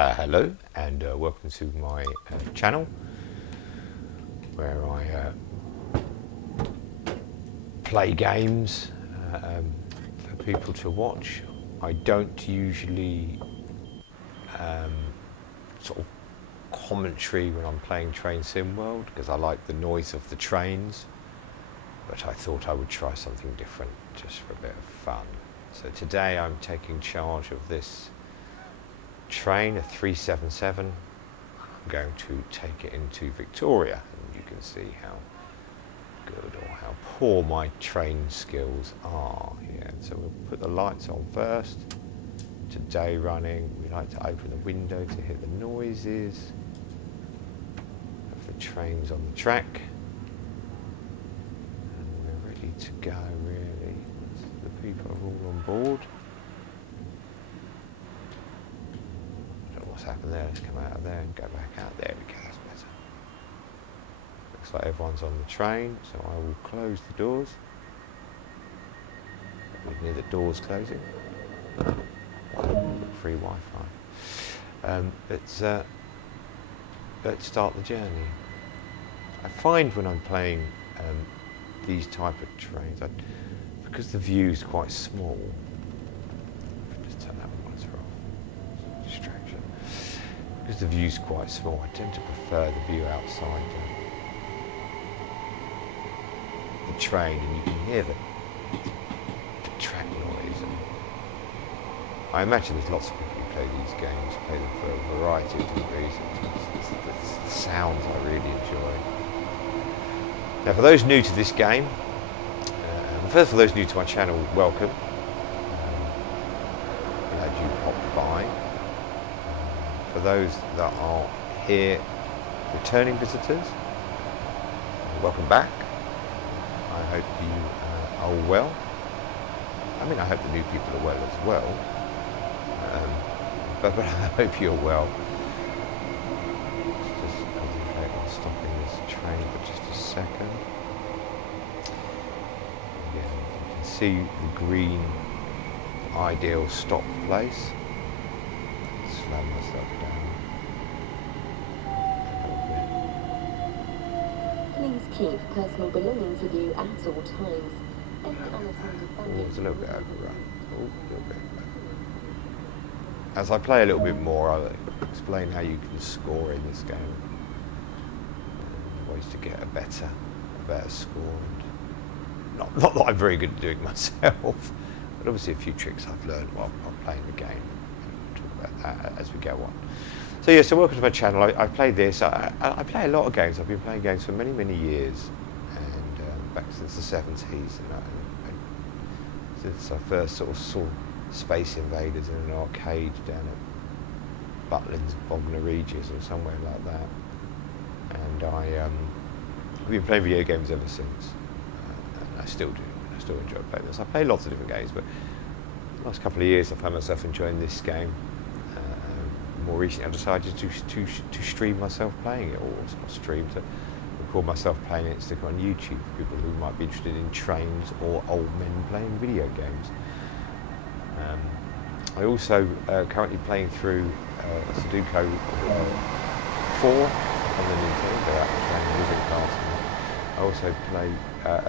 Hello and welcome to my channel where I play games for people to watch. I don't usually sort of commentary when I'm playing Train Sim World because I like the noise of the trains, but I thought I would try something different just for a bit of fun. So today I'm taking charge of this train, a 377. I'm going to take it into Victoria, and you can see how good or how poor my train skills are here. So we'll put the lights on first. Today running, we like to open the window to hear the noises of the trains on the track. And we're ready to go, really. The people are all on board. What's happened there? Let's come out of there and go back out. There we go, that's better. Looks like everyone's on the train, so I will close the doors. We're near the doors closing. Free Wi-Fi. Let's start the journey. I find when I'm playing these type of trains, because the view is quite small, just turn that monitor off. Distraction. Because the view's quite small, I tend to prefer the view outside the train, and you can hear the track noise. And I imagine there's lots of people who play these games, play them for a variety of different reasons. It's the sounds I really enjoy. Now, for those new to this game, first for those new to my channel, welcome. Glad you popped by. For those that are here, returning visitors, welcome back. I hope you are well. I mean, I hope the new people are well as well. But I hope you're well. Let's just concentrate on stopping this train for just a second. Again, you can see the green ideal stop place. Slow myself down a little bit. Please keep personal belongings with you at all times. Any unattended Oh, it's a little bit overrun. Oh, a little bit. As I play a little bit more, I'll explain how you can score in this game. Ways to get a better score. And not that I'm very good at doing myself, but obviously a few tricks I've learned while playing the game. We'll talk about that as we go on. So yeah, so welcome to my channel. I play this. I play a lot of games. I've been playing games for many, many years, and back since the 70s. And since I first sort of saw Space Invaders in an arcade down at Butlins, Bognor Regis or somewhere like that. And I've been playing video games ever since. And I still do. I still enjoy playing this. I play lots of different games, but the last couple of years I found myself enjoying this game. More recently I decided to stream myself playing it, or not stream, to record myself playing it and stick it on YouTube for people who might be interested in trains or old men playing video games. I also currently playing through Sudoku 4 on the Nintendo app, Wizard Castle. I also play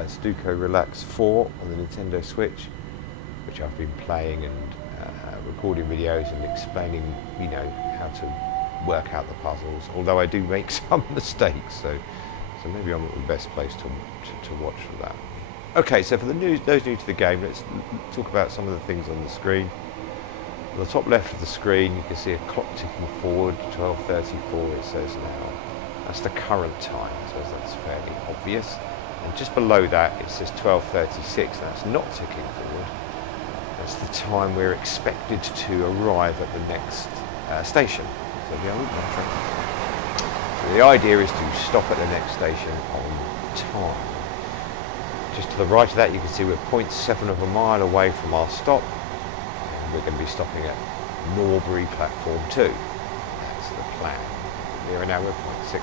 Sudoku Relax 4 on the Nintendo Switch, which I've been playing and recording videos and explaining, you know, how to work out the puzzles. Although I do make some mistakes, so maybe I'm not the best place to watch for that. Okay, so for those new to the game, let's talk about some of the things on the screen. On the top left of the screen, you can see a clock ticking forward, 12:34 it says now. That's the current time, I suppose that's fairly obvious. And just below that, it says 12:36, and that's not ticking forward. That's the time we're expected to arrive at the next station. So the idea is to stop at the next station on time. Just to the right of that, you can see we're 0.7 of a mile away from our stop, and we're going to be stopping at Norbury Platform 2. That's the plan. Here and now we're 0.6.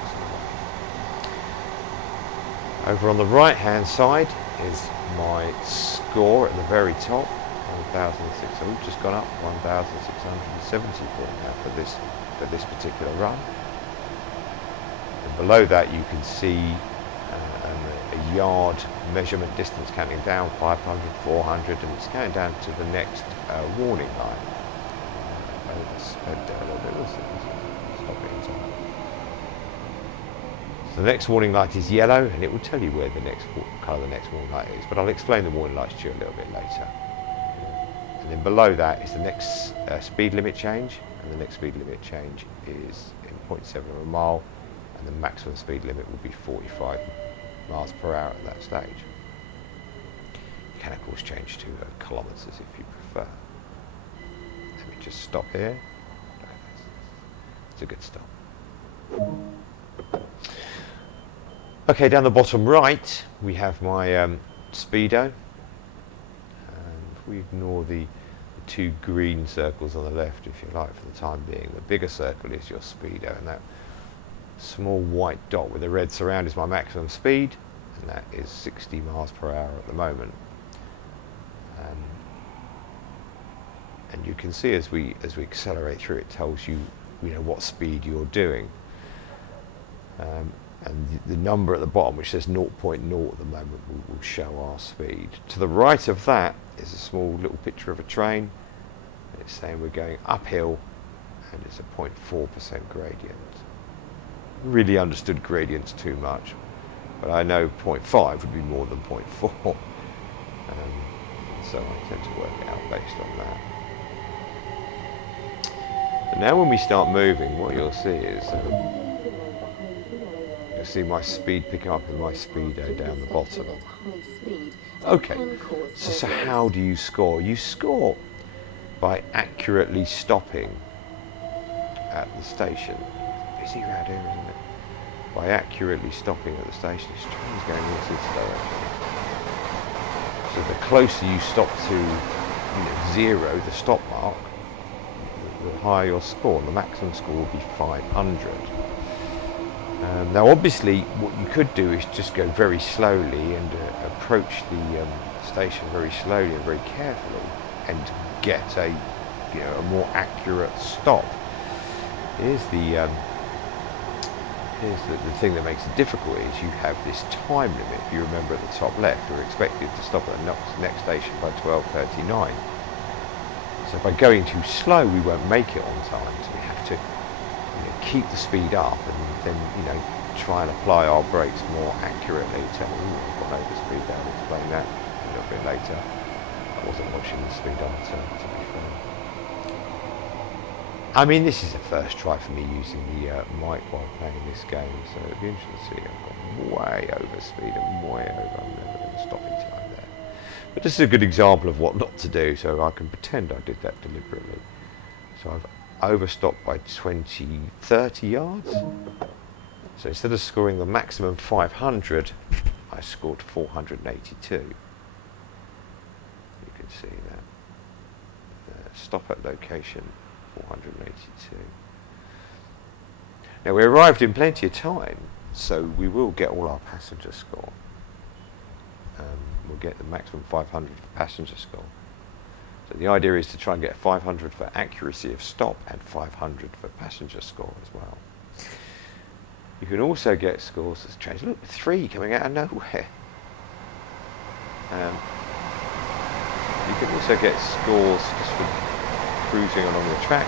Over on the right hand side is my score at the very top. 1,600. We've just gone up 1,674 now for this particular run. And below that you can see a yard measurement distance counting down, 500, 400, and it's going down to the next warning line. Oversped there a little bit. We'll stop it in time. So the next warning light is yellow, and it will tell you where the next colour the next warning light is, but I'll explain the warning lights to you a little bit later. And then below that is the next speed limit change, and the next speed limit change is in 0.7 of a mile, and the maximum speed limit will be 45 miles per hour at that stage. You can of course change to kilometres if you prefer. Let me just stop here. Look at this. It's a good stop. Okay, down the bottom right we have my speedo. And if we ignore the two green circles on the left, if you like, for the time being, the bigger circle is your speedo, and that small white dot with the red surround is my maximum speed, and that is 60 miles per hour at the moment. And you can see as we accelerate through, it tells you what speed you're doing. And the number at the bottom, which says 0.0 at the moment, will show our speed. To the right of that is a small little picture of a train. It's saying we're going uphill, and it's a 0.4% gradient. Really understood gradients too much, but I know 0.5 would be more than 0.4. So I tend to work it out based on that. But now when we start moving, what you'll see is you'll see my speed picking up with my speedo down the bottom. Okay, so how do you score? You score by accurately stopping at the station. Busy around here, isn't it? By accurately stopping at the station. This train's going into this direction. So the closer you stop to 0, the stop mark, the higher your score, and the maximum score will be 500. Now obviously what you could do is just go very slowly and approach the station very slowly and very carefully and get a more accurate stop. Here's the thing that makes it difficult is you have this time limit. If you remember at the top left, we're expected to stop at the next station by 12:39. So by going too slow, we won't make it on time. So we have to keep the speed up and then try and apply our brakes more accurately. I've gone over speed there. I'll explain that a little bit later. I wasn't watching the speed on to be fair. I mean, this is the first try for me using the mic while playing this game, so it'll be interesting to see. I've gone way over speed and way over. I'm never going to stop in time there. But this is a good example of what not to do, so I can pretend I did that deliberately. So I've overstopped by 30 yards. So instead of scoring the maximum 500, I scored 482. You can see that. Stop at location 482. Now we arrived in plenty of time, so we will get all our passenger score. We'll get the maximum 500 for passenger score. So the idea is to try and get 500 for accuracy of stop and 500 for passenger score as well. You can also get scores as trains. Look, 3 coming out of nowhere. You can also get scores just for cruising along the track.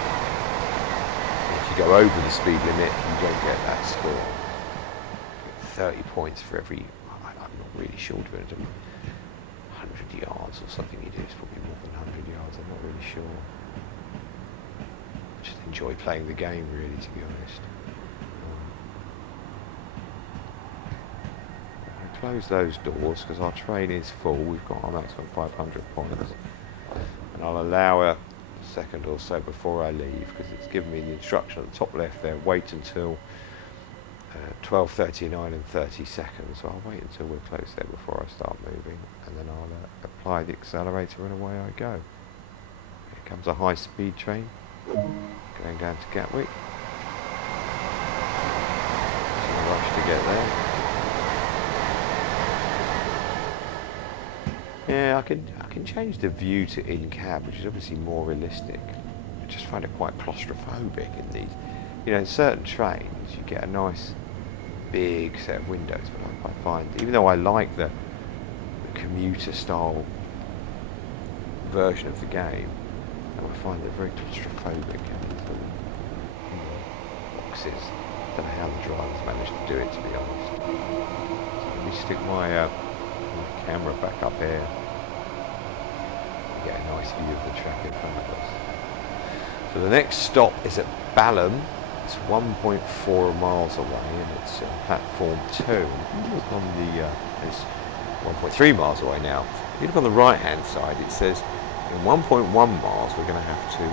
If you go over the speed limit, you don't get that score. You get 30 points for every, I'm not really sure to be honest, 100 yards or something you do. It's probably more than 100 yards, I'm not really sure. I just enjoy playing the game really, to be honest. Close those doors because our train is full. We've got our maximum 500 points, and I'll allow a second or so before I leave because it's given me the instruction at the top left there, wait until 12:39 and 30 seconds. So I'll wait until we're close there before I start moving, and then I'll apply the accelerator and away I go. Here comes a high-speed train going down to Gatwick. It's in a rush to get there. Yeah, I can change the view to in-cab, which is obviously more realistic. I just find it quite claustrophobic in these. You know, in certain trains, you get a nice big set of windows, but I find, even though I like the commuter style version of the game, I find they're very claustrophobic. And these little boxes. I don't know how the drivers managed to do it, to be honest. So let me stick my camera back up here. Get a nice view of the track in front of us. So the next stop is at Balham. It's 1.4 miles away, and it's platform 2. Look on the it's 1.3 miles away now. If you look on the right-hand side, it says in 1.1 miles we're going to have to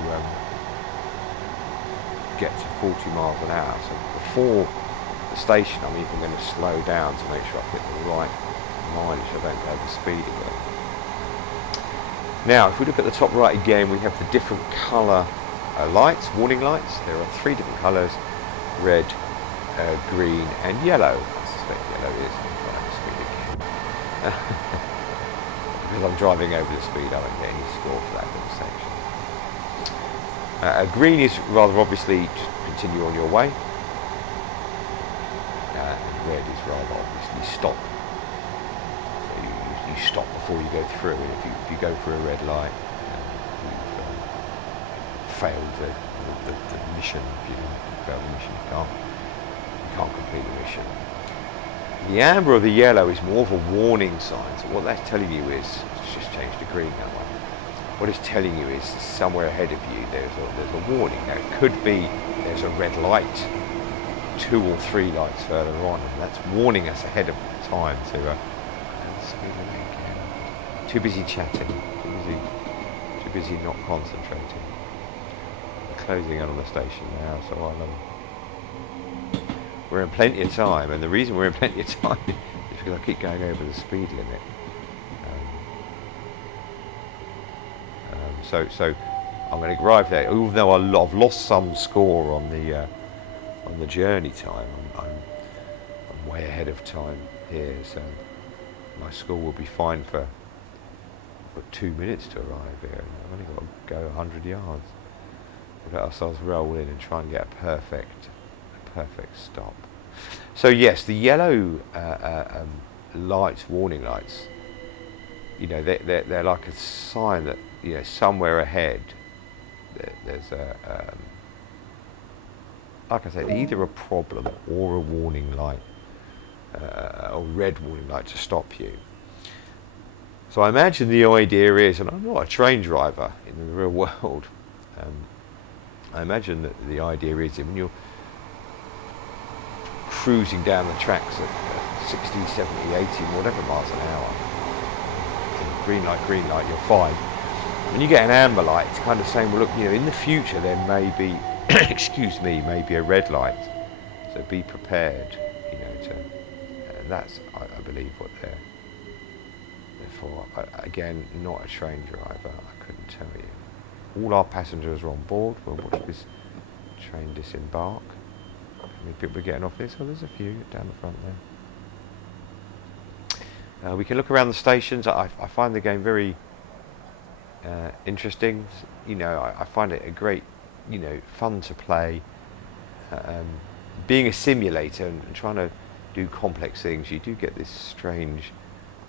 get to 40 miles an hour. So before the station, I'm even going to slow down to make sure I get the right mileage. I don't go over speed again. Now, if we look at the top right again, we have the different colour lights, warning lights. There are 3 different colours: red, green, and yellow. I suspect yellow is. I'm going over speed again. Because I'm driving over the speed, I won't get any score for that little section. Green is rather obviously just continue on your way. And red is rather obviously stop. You stop before you go through, and if you go through a red light, you've failed the mission. If you fail the mission, you can't complete the mission. The amber or the yellow is more of a warning sign. So what that's telling you is, it's just changed to green that one. What it's telling you is somewhere ahead of you there's a warning. Now it could be there's a red light 2 or 3 lights further on, and that's warning us ahead of time to speed limit again. Too busy chatting, too busy not concentrating. We're closing in on the station now, so we're in plenty of time, and the reason we're in plenty of time is because I keep going over the speed limit. So I'm going to arrive there. Even though I've lost some score on the journey time, I'm way ahead of time here. So my score will be fine for 2 minutes to arrive here. I've only got to go 100 yards. We'll let ourselves roll in and try and get a perfect stop. So yes, the yellow lights, warning lights, you know, they're like a sign that, you know, somewhere ahead there's like I say, either a problem or a warning light, a red warning light to stop you. So I imagine the idea is, and I'm not a train driver in the real world, I imagine that the idea is when you're cruising down the tracks at 60, 70, 80, whatever miles an hour, green light, you're fine. When you get an amber light, it's kind of saying, well, look, you know, in the future there may be, excuse me, maybe a red light. So be prepared, you know, and that's, I believe, what they're for. Again, not a train driver, I couldn't tell you. All our passengers are on board. We'll watch this train disembark. How many people are getting off this? Well, there's a few down the front there. We can look around the stations. I find the game very interesting. You know, I find it a great, you know, fun to play. Being a simulator and trying to do complex things, you do get this strange.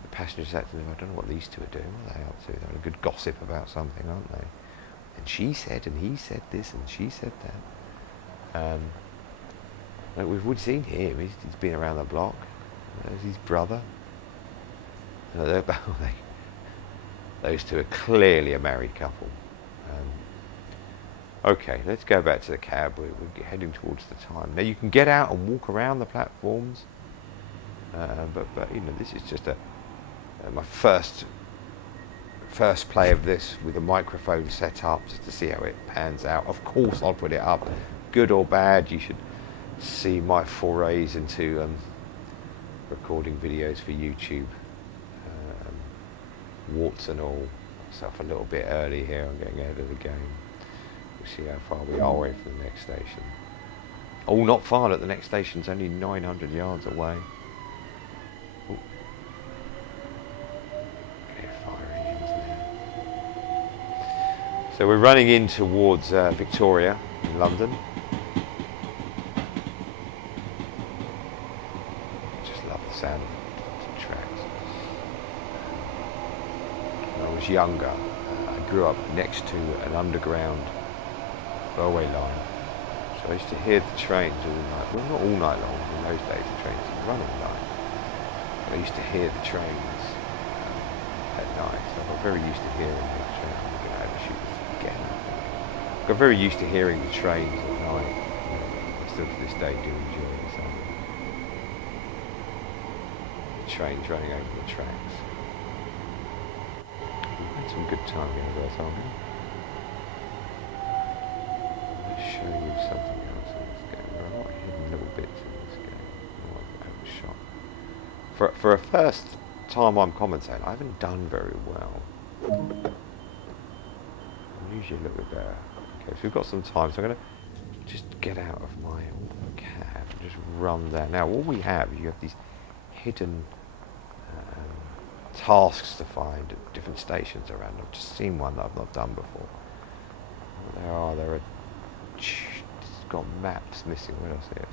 The passengers say to them, I don't know what these two are doing. What are they up to? They're having a good gossip about something, aren't they? And she said, and he said this, and she said that. Like we've already seen him. He's been around the block. There's his brother. Those two are clearly a married couple. Okay, let's go back to the cab. We're heading towards the time. Now you can get out and walk around the platforms, but you know, this is just my first play of this with a microphone set up just to see how it pans out. Of course, I'll put it up, good or bad. You should see my forays into recording videos for YouTube. Warts and all. Myself a little bit early here. I'm getting ahead of the game. We'll see how far we are away from the next station. Oh, not far. At the next station's only 900 yards away. Ooh. Okay, fire So we're running in towards Victoria in London. Just love the sound of the tracks. When I was younger, I grew up next to an underground railway line. So I used to hear the trains all night. Well, not all night long. In those days, the trains didn't run all night. But I used to hear the trains at night. So I got very used to hearing the trains. I'm going to overshoot this again. I got very used to hearing the trains at night. I still to this day do enjoy the sound of the trains running over the tracks. We've had some good time here as well, haven't we? Show you something else in this game. There are a lot of hidden little bits in this game. Overshot. For a first time I'm commentating, I haven't done very well. I'm usually a little bit better. Okay, so we've got some time, so I'm going to just get out of my cab and just run there. Now, all we have, you have these hidden tasks to find at different stations around. I've just seen one that I've not done before. There are it's got maps missing. Where else here?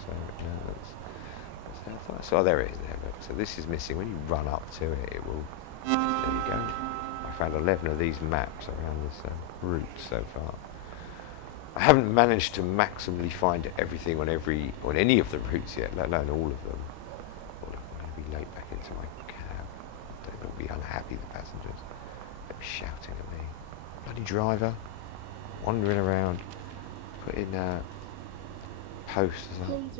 So there it is. There, look. So this is missing. When you run up to it, it will. There you go. I found 11 of these maps around this route so far. I haven't managed to maximally find everything on any of the routes yet, let alone all of them. I'm going to be late back into my cab. They'll be unhappy, the passengers. They'll be shouting at me. Bloody driver, wandering around. Put in posts on.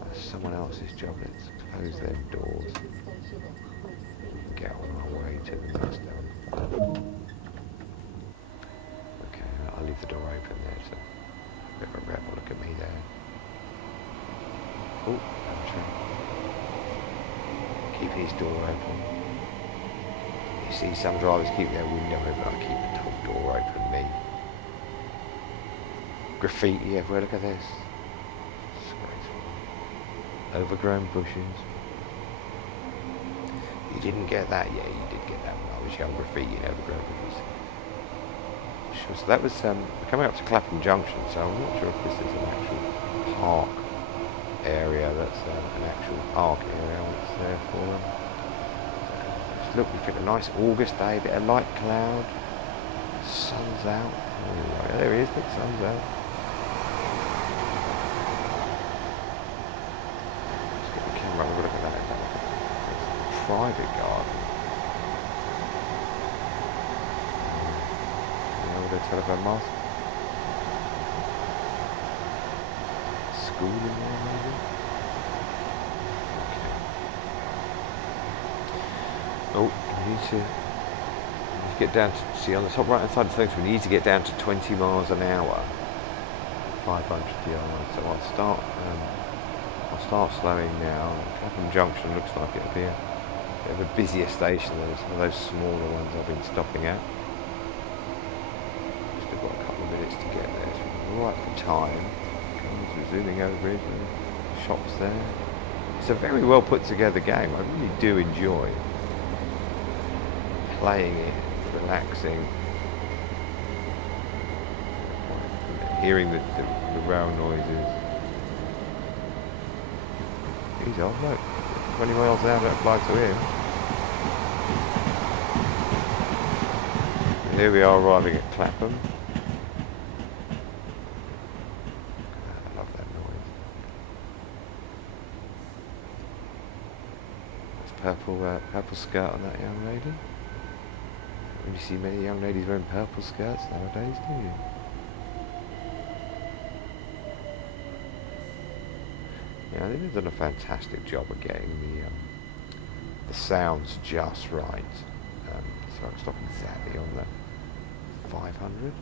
That's someone else's job. Let's close their doors. Get on our way to the bus stop. Okay, I'll leave the door open there. So a bit of a rebel. Look at me there. Oh, keep his door open. You see, some drivers keep their window open. I keep the whole door open. Me. Graffiti everywhere, look at this. Disgraceful. Overgrown bushes. You didn't get that? Yeah, you did get that when I was young. Graffiti and overgrown bushes. Sure, so that was coming up to Clapham Junction, so I'm not sure if this is an actual park area. That's an actual park area. What's there for them? Look, we picked a nice August day, bit of light cloud. Sun's out. Oh, there he is, look, sun's out. Right, we'll look at that. It's a private garden. With a telephone mast. School in there, maybe? Okay. Oh, we need to get down to, see on the top right hand side of things, we need to get down to 20 miles an hour. 500 yards. So I'll start slowing now. Clapham Junction looks like it'll be a bit of a busier station than some of those smaller ones I've been stopping at. Still got a couple of minutes to get there, so we're right for time. We're zooming over it, the shops there. It's a very well put together game. I really do enjoy playing it, relaxing, hearing the rail noises. He's off, look. 20 miles an hour don't apply to him. And here we are arriving at Clapham. I love that noise. That's purple skirt on that young lady. Don't really see many young ladies wearing purple skirts nowadays, do you? Yeah, I think they've done a fantastic job of getting the sounds just right. So I can stop exactly on the 500.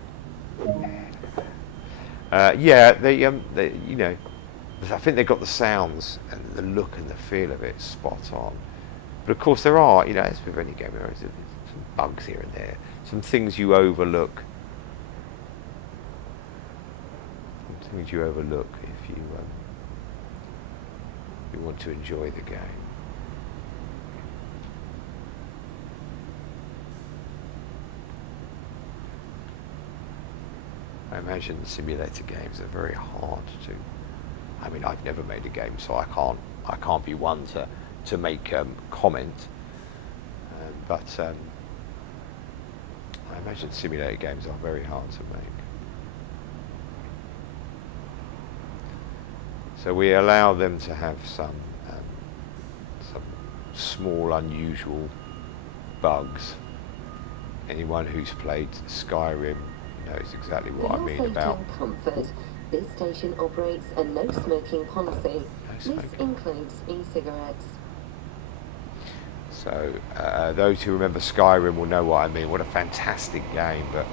Yeah, they you know, I think they've got the sounds and the look and the feel of it spot on. But of course there are, you know, as with any game, there is some bugs here and there, some things you overlook. Some things you overlook if you want to enjoy the game. I imagine simulator games are very hard to. I mean, I've never made a game, so I can't be one to make comment. But I imagine simulator games are very hard to make. So we allow them to have some small, unusual bugs. Anyone who's played Skyrim knows exactly what I mean about. Comfort. This station operates a no smoking policy. No smoking. This includes e-cigarettes. So those who remember Skyrim will know what I mean. What a fantastic game, but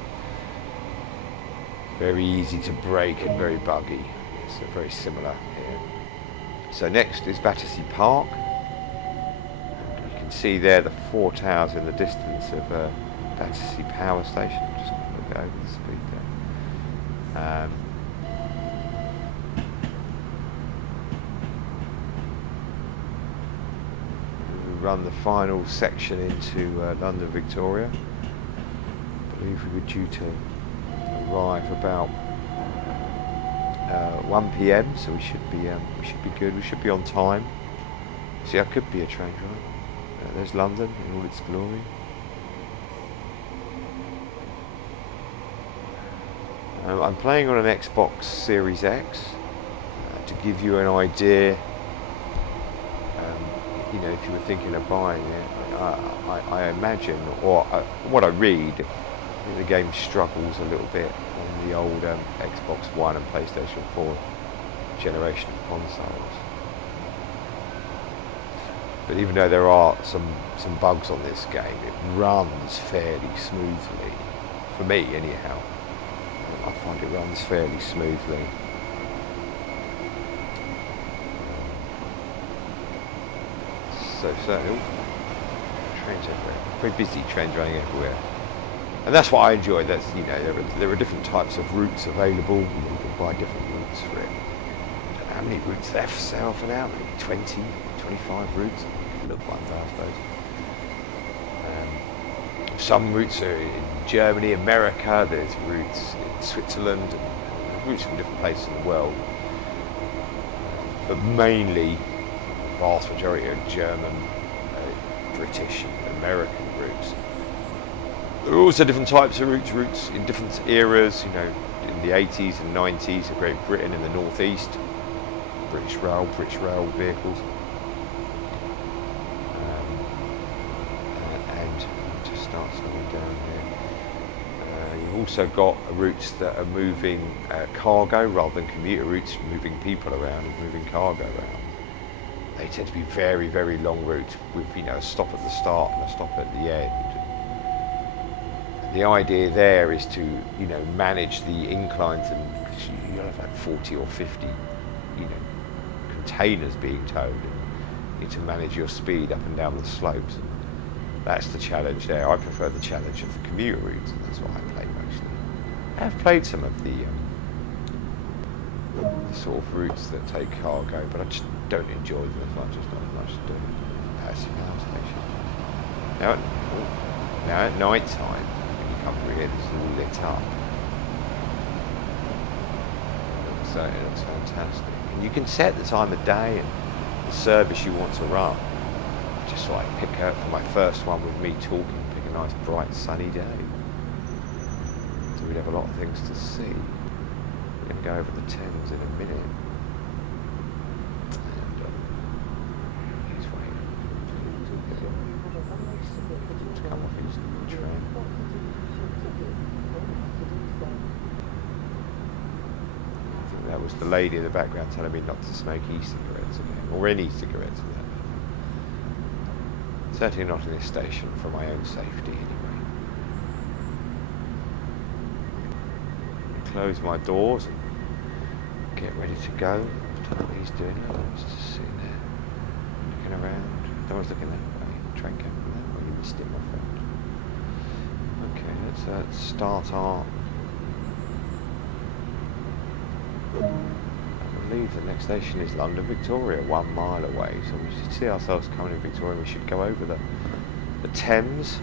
very easy to break and very buggy. It's very similar here. So next is Battersea Park. You can see there the 4 towers in the distance of Battersea Power Station. I'm just going to go over the speed there. We run the final section into London Victoria. I believe we were due to arrive about 1 p.m. so we should be good. We should be on time. See, I could be a train drive. There's London in all its glory. I'm playing on an Xbox Series X to give you an idea. You know, if you were thinking of buying it, I imagine, or what I read, the game struggles a little bit on the old Xbox One and PlayStation 4 generation of consoles. But even though there are some bugs on this game, it runs fairly smoothly. For me, anyhow. I find it runs fairly smoothly. So trains everywhere. Very busy, trains running everywhere. And that's what I enjoy. That's, you know, there are different types of routes available. You can buy different routes for it. I don't know how many routes there for sale for now? Maybe 20, 25 routes. Look ones, I suppose. Some routes are in Germany, America. There's routes in Switzerland, and routes from different places in the world. But mainly, the vast majority are German, British, and American routes. There are also different types of routes in different eras, you know, in the 80s and 90s of Great Britain in the northeast, British Rail vehicles. And just start slowing down here. You've also got routes that are moving cargo rather than commuter routes, moving people around and moving cargo around. They tend to be very, very long routes with, you know, a stop at the start and a stop at the end. The idea there is to, you know, manage the inclines, and you'll have like 40 or 50, you know, containers being towed. And you need to manage your speed up and down the slopes. And that's the challenge there. I prefer the challenge of the commuter routes, and that's what I play mostly. I have played some of the sort of routes that take cargo, but I just don't enjoy them as much. There's not as much to do. That's the power station. Now at night time, come through here, it's all lit up. So it looks fantastic. And you can set the time of day and the service you want to run. Just like pick out for my first one with me talking, pick a nice bright sunny day. So we'd have a lot of things to see. We're going to go over the Thames in a minute. And he's waiting. To come off his train. That was the lady in the background telling me not to smoke e-cigarettes again, or any cigarettes for that matter. Certainly not in this station, for my own safety anyway. Close my doors and get ready to go. I don't know what he's doing. No one's just sitting there, looking around. No one's looking that way. Train came from that way. You missed it, my friend. Okay, let's start our... I believe the next station is London Victoria, 1 mile away, so we should see ourselves coming in Victoria. We should go over the Thames.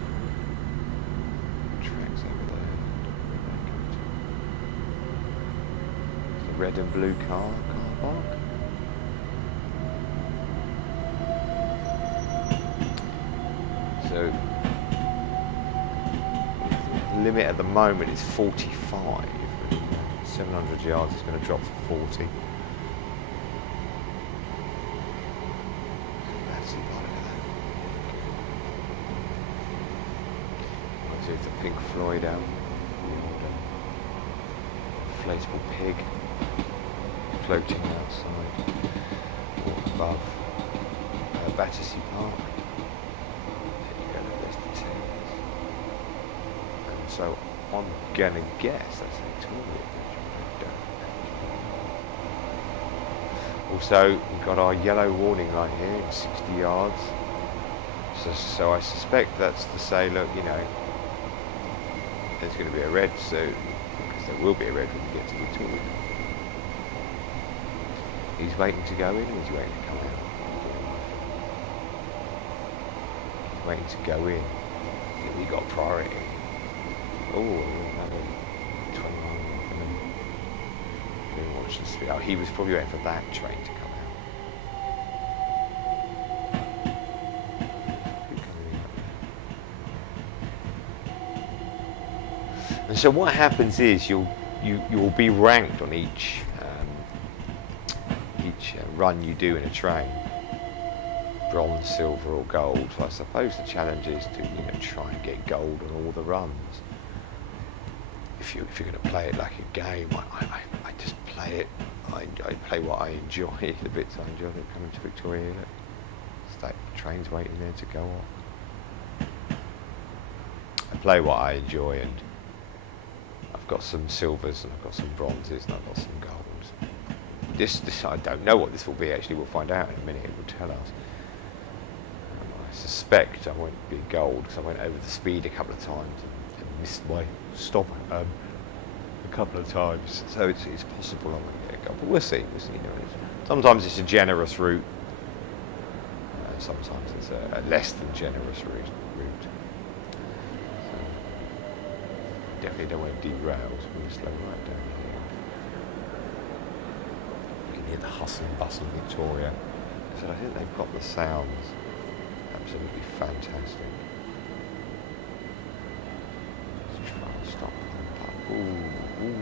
Tracks over there. red and blue car park. So the limit at the moment is 45. 700 yards is going to drop to 40. That's it, look at that. I'll do the Pink Floyd out. Inflatable pig floating outside or above Battersea Park. There you go, there's the Thames. And so I'm gonna guess that's Victoria. Also, we've got our yellow warning light here at 60 yards. So I suspect that's to say, look, you know, there's going to be a red soon, because there will be a red when we get to Victoria. He's waiting to go in, or is he waiting to come out? He's waiting to go in. We got priority. Oh, another 21. Watch the speed. Oh, he was probably waiting for that train to come out. And so what happens is you'll be ranked on each run you do in a train, bronze, silver, or gold. So I suppose the challenge is to try and get gold on all the runs. If you're going to play it like a game, I just play it. I play what I enjoy. The bits I enjoy. Coming to Victoria, look, it's like trains waiting there to go off. I play what I enjoy, and I've got some silvers, and I've got some bronzes, and I've got some golds. This I don't know what this will be. Actually, we'll find out in a minute. It will tell us. I suspect I won't be gold because I went over the speed a couple of times and missed my stop a couple of times. So it's possible I'm going to get gold, but we'll see. Sometimes it's a generous route. Sometimes it's a less than generous route. So definitely don't want to derail. So we're going to slow right down here. You can hear the hustle and bustle of Victoria. So I think they've got the sounds absolutely fantastic. Let's try and stop them. Ooh.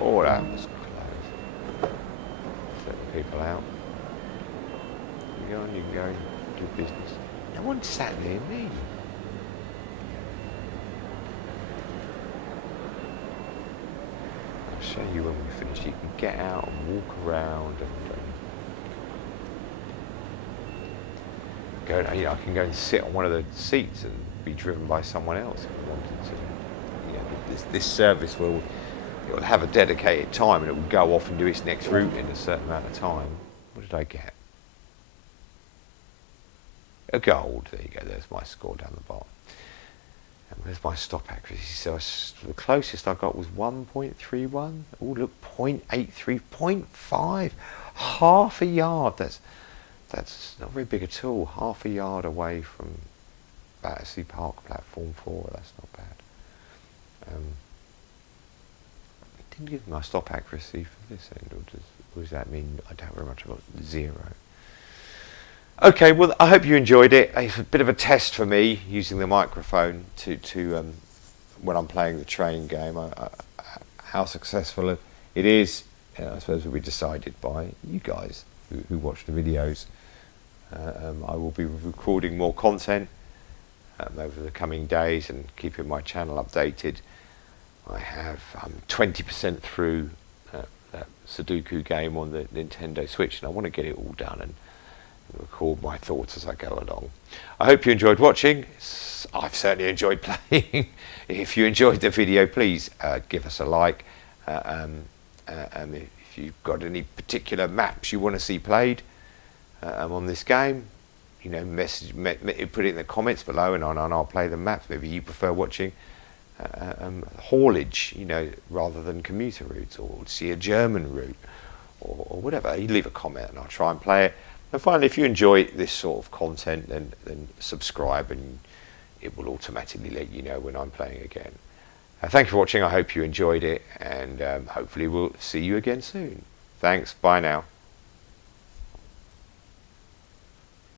Oh, that was close. Let the people out. You go on, you can go and do business. No one sat near me. I'll show you when we finish. You can get out and walk around and go. I can go and sit on one of the seats and be driven by someone else if I wanted to. This service will have a dedicated time, and it will go off and do its next route in a certain amount of time. What did I get? A gold. There you go. There's my score down the bottom. And where's my stop accuracy? So the closest I got was 1.31. Oh, look, 0.83, 0.5. Half a yard. That's not very big at all. Half a yard away from Battersea Park, platform 4. That's not bad. It didn't give my stop accuracy for this end, or does that mean I doubt very much I got 0? Okay, well, I hope you enjoyed it. It's a bit of a test for me using the microphone to when I'm playing the train game. How successful it is, I suppose, will be decided by you guys who watch the videos. I will be recording more content over the coming days and keeping my channel updated. I'm 20% through that Sudoku game on the Nintendo Switch, and I want to get it all done and record my thoughts as I go along. I hope you enjoyed watching. I've certainly enjoyed playing. If you enjoyed the video, please give us a like. If you've got any particular maps you want to see played on this game, put it in the comments below, and I'll play the maps. Maybe you prefer watching haulage, rather than commuter routes, or see a German route, or whatever. You leave a comment and I'll try and play it. And finally, if you enjoy this sort of content, then subscribe, and it will automatically let you know when I'm playing again. Thank you for watching. I hope you enjoyed it, and hopefully we'll see you again soon. Thanks. Bye now.